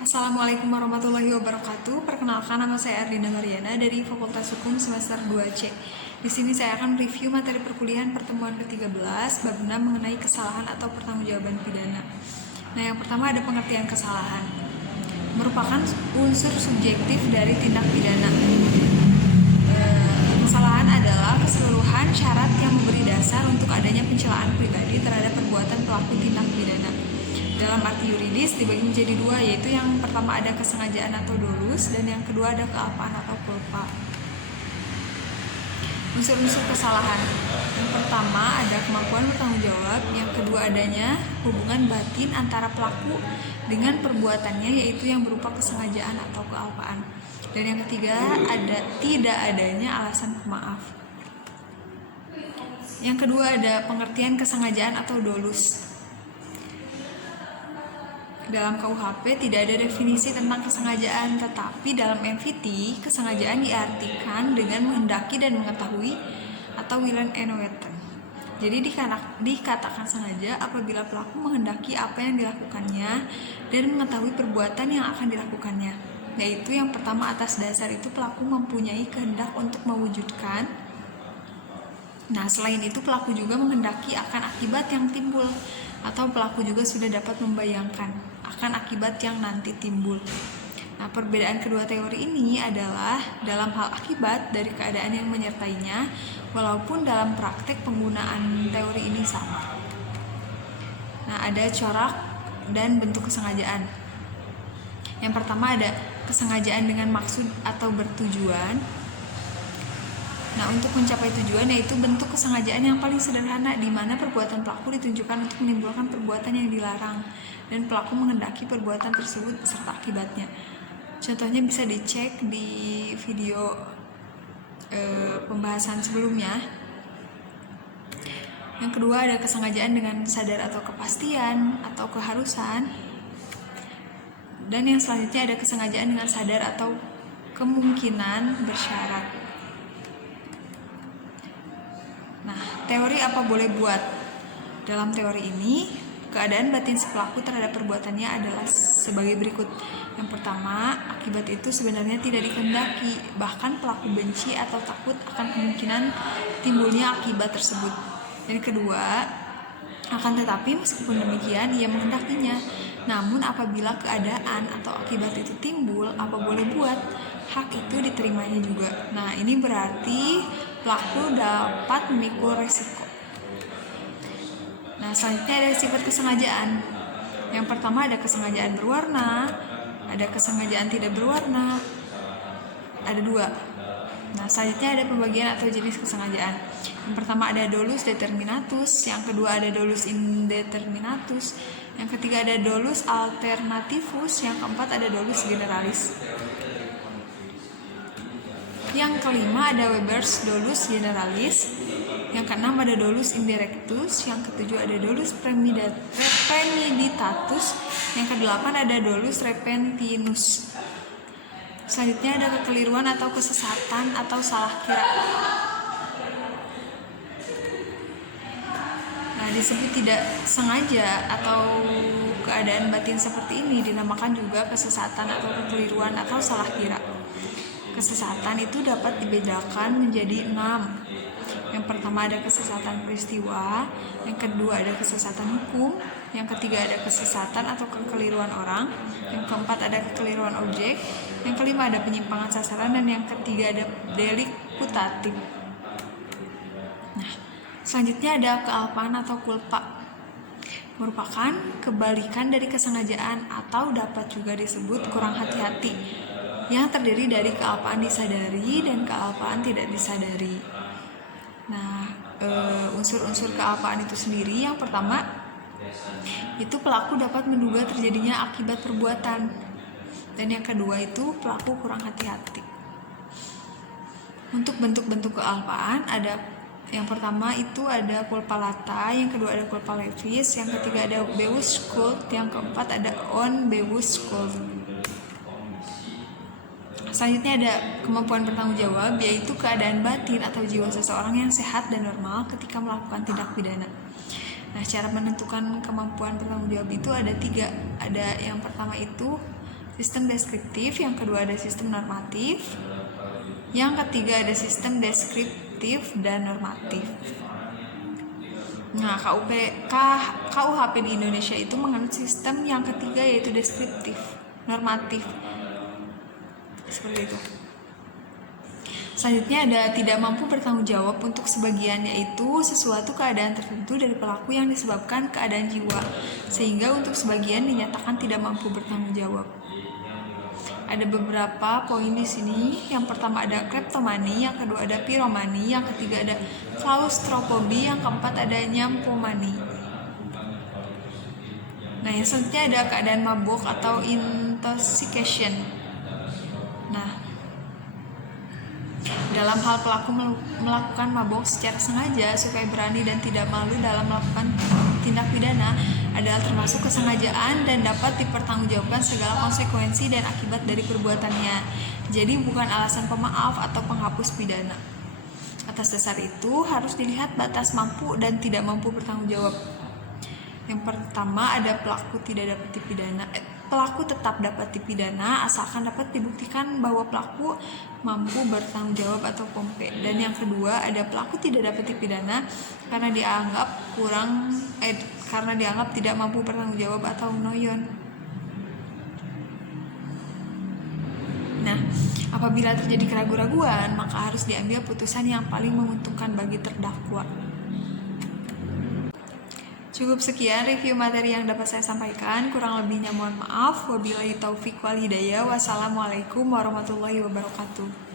Assalamualaikum warahmatullahi wabarakatuh. Perkenalkan, nama saya Ardina Mariana dari Fakultas Hukum semester 2C. Di sini saya akan review materi perkuliahan pertemuan ke-13 bab 6 mengenai kesalahan atau pertanggungjawaban pidana. Nah, yang pertama ada pengertian kesalahan. Merupakan unsur subjektif dari tindak pidana. Kesalahan adalah keseluruhan syarat yang memberi dasar untuk adanya pencelaan pribadi terhadap perbuatan pelaku tindak pidana. Dalam arti yuridis dibagi menjadi dua, yaitu yang pertama ada kesengajaan atau dolus dan yang kedua ada kealpaan atau culpa. Unsur-unsur kesalahan. Yang pertama ada kemampuan bertanggung jawab, yang kedua adanya hubungan batin antara pelaku dengan perbuatannya, yaitu yang berupa kesengajaan atau kealpaan. Dan yang ketiga ada tidak adanya alasan pemaaf. Yang kedua ada pengertian kesengajaan atau dolus. Dalam KUHP tidak ada definisi tentang kesengajaan, tetapi dalam MVT kesengajaan diartikan dengan menghendaki dan mengetahui atau willen and weten. Jadi dikatakan sengaja apabila pelaku menghendaki apa yang dilakukannya dan mengetahui perbuatan yang akan dilakukannya. Yaitu yang pertama, atas dasar itu pelaku mempunyai kehendak untuk mewujudkan. Nah, selain itu pelaku juga menghendaki akan akibat yang timbul, atau pelaku juga sudah dapat membayangkan akan akibat yang nanti timbul. Nah, perbedaan kedua teori ini adalah dalam hal akibat dari keadaan yang menyertainya, walaupun dalam praktek penggunaan teori ini sama. Nah, ada corak dan bentuk kesengajaan. Yang pertama ada kesengajaan dengan maksud atau bertujuan. Nah, untuk mencapai tujuan yaitu bentuk kesengajaan yang paling sederhana, di mana perbuatan pelaku ditunjukkan untuk menimbulkan perbuatan yang dilarang dan pelaku menghendaki perbuatan tersebut serta akibatnya. Contohnya bisa dicek di video pembahasan sebelumnya. Yang kedua ada kesengajaan dengan sadar atau kepastian atau keharusan. Dan yang selanjutnya ada kesengajaan dengan sadar atau kemungkinan bersyarat. Nah, teori apa boleh buat? Dalam teori ini, keadaan batin si pelaku terhadap perbuatannya adalah sebagai berikut. Yang pertama, akibat itu sebenarnya tidak dikehendaki, bahkan pelaku benci atau takut akan kemungkinan timbulnya akibat tersebut. Yang kedua, akan tetapi meskipun demikian ia menghendakinya. Namun apabila keadaan atau akibat itu timbul, apa boleh buat? Hak itu diterimanya juga. Nah, ini berarti pelaku dapat memikul resiko. Nah, selanjutnya ada sifat kesengajaan. Yang pertama ada kesengajaan berwarna, ada kesengajaan tidak berwarna, ada dua. Nah, selanjutnya ada pembagian atau jenis kesengajaan. Yang pertama ada dolus determinatus, yang kedua ada dolus indeterminatus, yang ketiga ada dolus alternativus, yang keempat ada dolus generalis. Yang kelima ada Weber's dolus generalis, yang keenam ada dolus indirectus, yang ketujuh ada dolus premeditatus, yang kedelapan ada dolus repentinus. Selanjutnya ada kekeliruan atau kesesatan atau salah kira. Nah, disebut tidak sengaja atau keadaan batin seperti ini dinamakan juga kesesatan atau kekeliruan atau salah kira. Kesesatan itu dapat dibedakan menjadi 6. Yang pertama ada kesesatan peristiwa, yang kedua ada kesesatan hukum, yang ketiga ada kesesatan atau kekeliruan orang, yang keempat ada kekeliruan objek, yang kelima ada penyimpangan sasaran, dan yang ketiga ada delik putatif. Nah, selanjutnya ada kealpaan atau culpa. Merupakan kebalikan dari kesengajaan atau dapat juga disebut kurang hati-hati, yang terdiri dari kealpaan disadari dan kealpaan tidak disadari. Nah, unsur-unsur kealpaan itu sendiri, yang pertama itu pelaku dapat menduga terjadinya akibat perbuatan, dan yang kedua itu pelaku kurang hati-hati. Untuk bentuk-bentuk kealpaan ada yang pertama itu ada culpa lata, yang kedua ada culpa levis, yang ketiga ada bewusst schuld, yang keempat ada unbewusst schuld. Selanjutnya ada kemampuan bertanggung jawab, yaitu keadaan batin atau jiwa seseorang yang sehat dan normal ketika melakukan tindak pidana. Nah, cara menentukan kemampuan bertanggung jawab itu ada 3. Ada yang pertama itu sistem deskriptif, yang kedua ada sistem normatif, yang ketiga ada sistem deskriptif dan normatif. Nah, KUHP di Indonesia itu menganut sistem yang ketiga, yaitu deskriptif, normatif. Seperti itu. Selanjutnya ada tidak mampu bertanggung jawab untuk sebagian, yaitu sesuatu keadaan tertentu dari pelaku yang disebabkan keadaan jiwa, sehingga untuk sebagian dinyatakan tidak mampu bertanggung jawab. Ada beberapa poin di sini. Yang pertama ada kleptomani, yang kedua ada piromani, yang ketiga ada klaustrofobi, yang keempat ada nyampomani. Nah, yang selanjutnya ada keadaan mabuk atau intoxication. Nah, dalam hal pelaku melakukan mabuk secara sengaja supaya berani dan tidak malu dalam melakukan tindak pidana adalah termasuk kesengajaan dan dapat dipertanggungjawabkan segala konsekuensi dan akibat dari perbuatannya. Jadi bukan alasan pemaaf atau penghapus pidana. Atas dasar itu harus dilihat batas mampu dan tidak mampu bertanggung jawab. Yang pertama ada pelaku tidak dapat dipidana. Pelaku tetap dapat dipidana asalkan dapat dibuktikan bahwa pelaku mampu bertanggung jawab atau pompe. Dan yang kedua ada pelaku tidak dapat dipidana karena dianggap tidak mampu bertanggung jawab atau noyon. Nah, apabila terjadi keraguan-raguan, maka harus diambil putusan yang paling menguntungkan bagi terdakwa. Cukup sekian review materi yang dapat saya sampaikan. Kurang lebihnya mohon maaf. Wabillahi taufik wal hidayah. Wassalamualaikum warahmatullahi wabarakatuh.